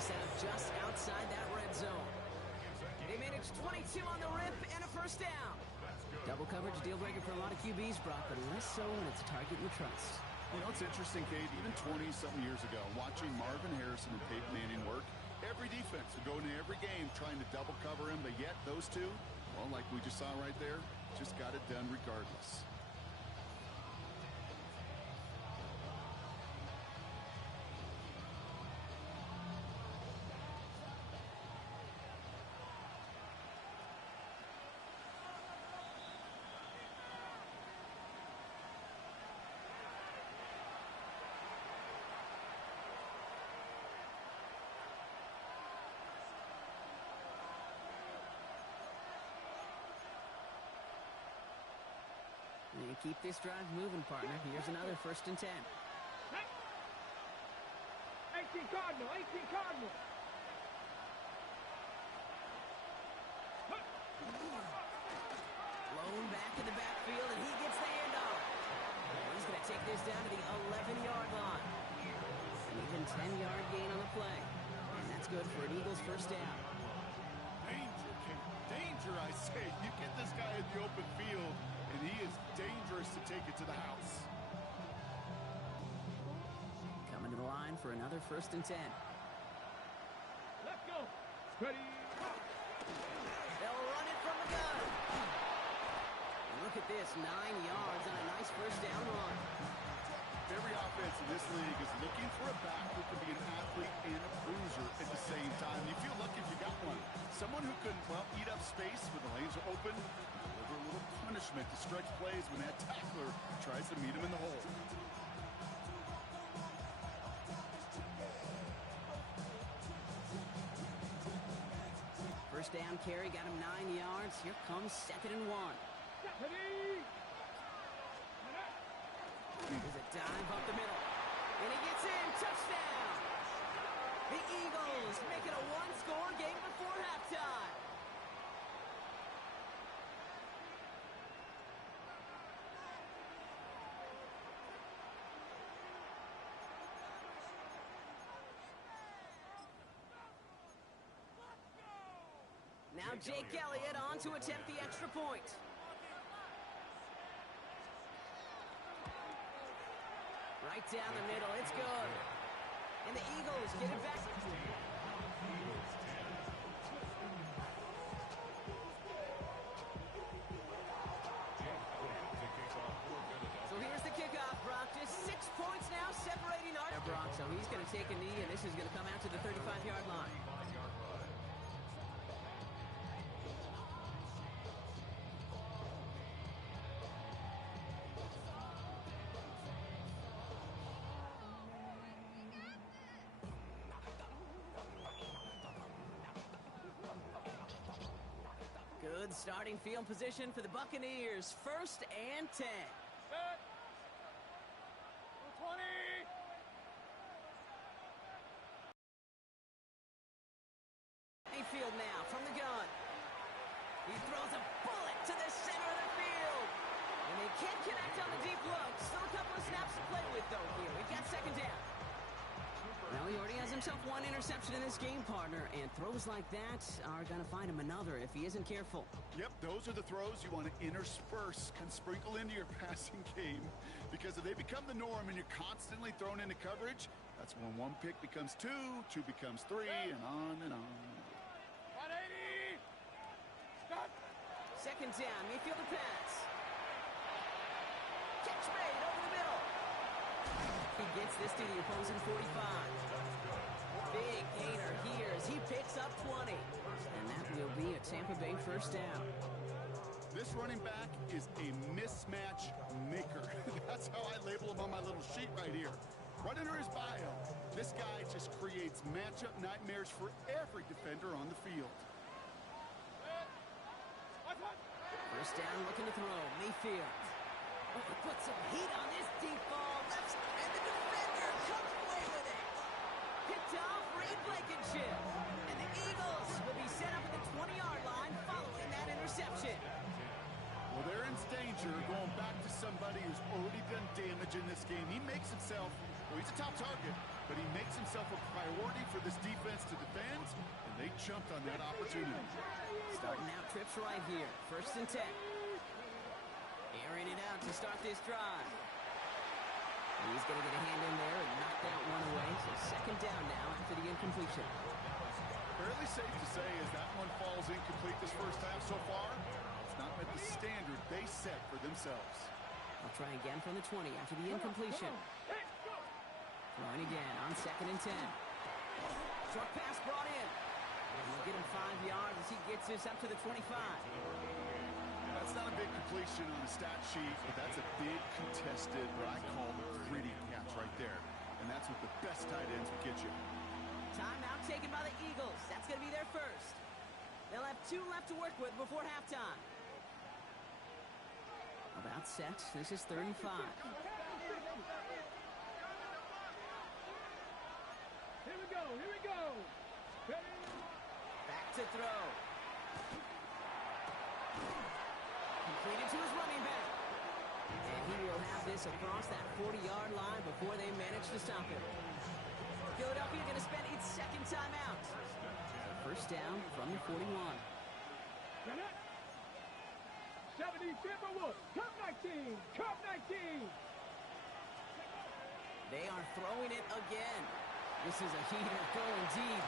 set up just outside that red zone. They managed 22 on the rip and a first down. Double coverage deal breaker for a lot of QBs, Brock, but less so when it's a target you trust. You know, it's interesting, Kate, even 20-something years ago, watching Marvin Harrison and Peyton Manning work, every defense would go into every game trying to double cover him, but yet those two, well, like we just saw right there, just got it done regardless. And keep this drive moving, partner. Here's another 1st and 10. 18 Cardinal, 18 Cardinal. Blown back in the backfield, and he gets the handoff. He's going to take this down to the 11-yard line. An even 10-yard gain on the play. And that's good for an Eagles first down. Danger, Kate. Danger, I say. You get this guy in the open field, and he is dangerous to take it to the house. Coming to the line for another 1st and 10. Let's go. Ready. They'll run it from the gun. And look at this, 9 yards on a nice first down run. Every offense in this league is looking for a back who can be an athlete and a bruiser at the same time. You feel lucky if you got one. Someone who can, well, eat up space when the lanes are open, deliver a little punishment to stretch plays when that tackler tries to meet him in the hole. First down carry, got him 9 yards. Here comes 2nd and 1. There's a dive up the middle. And he gets in. Touchdown! The Eagles make it a one-score game before halftime. Now Jake Elliott on to attempt the extra point. Right down the middle, it's good. And the Eagles get it back. So here's the kickoff, Brock. Just 6 points now separating our... Brock, so he's going to take a knee, and this is going to come out to the 35-yard line. Good starting field position for the Buccaneers. 1st and 10. 20. Mayfield now from the gun. He throws a bullet to the center of the field. And they can't connect on the deep look. Still a couple of snaps to play with, though, here. We've got 2nd down. Well, he already has himself 1 interception in this game, partner, and throws like that are going to find him another if he isn't careful. Yep, those are the throws you want to intersperse, can sprinkle into your passing game, because if they become the norm and you're constantly thrown into coverage, that's when 1 pick becomes 2, 2 becomes 3, and on and on. 180. Stop. 2nd down, Mayfield to pass. Catch made over the middle. He gets this to the opposing 45. Big gainer here as he picks up 20. And that will be a Tampa Bay first down. This running back is a mismatch maker. That's how I label him on my little sheet right here. Right under his bio, this guy just creates matchup nightmares for every defender on the field. First down, looking to throw. Mayfield. Oh, he puts some heat on this deep ball. Left, and the defender comes away with it. Picked off Reed Blankenship. And the Eagles will be set up at the 20-yard line following that interception. Well, they're in danger going back to somebody who's already done damage in this game. He makes himself Well, he's a top target, but he makes himself a priority for this defense to defend, and they jumped on that opportunity. Starting out trips right here. 1st and 10. Airing it out to start this drive. He's going to get a hand in there and knock that one away. So 2nd down now after the incompletion. Fairly safe to say as that one falls incomplete this first half so far, it's not met the standard they set for themselves. I'll try again from the 20 after the incompletion. Throwing again on 2nd and 10. Short pass brought in. And he'll get him 5 yards as he gets this up to the 25. That's not a big completion on the stat sheet, but that's a big contested, what I call gritty catch right there. And that's what the best tight ends will get you. Timeout taken by the Eagles. That's going to be their first. They'll have 2 left to work with before halftime. About set. This is 3rd and 5. Here we go, here we go. Back to throw. Completed to his running back. And he will have this across that 40-yard line before they manage to stop him. Philadelphia going to spend its 2nd timeout. So 1st down from the 41. 70 Timberwolves, Cup 19, Cup 19. They are throwing it again. This is a heater going deep.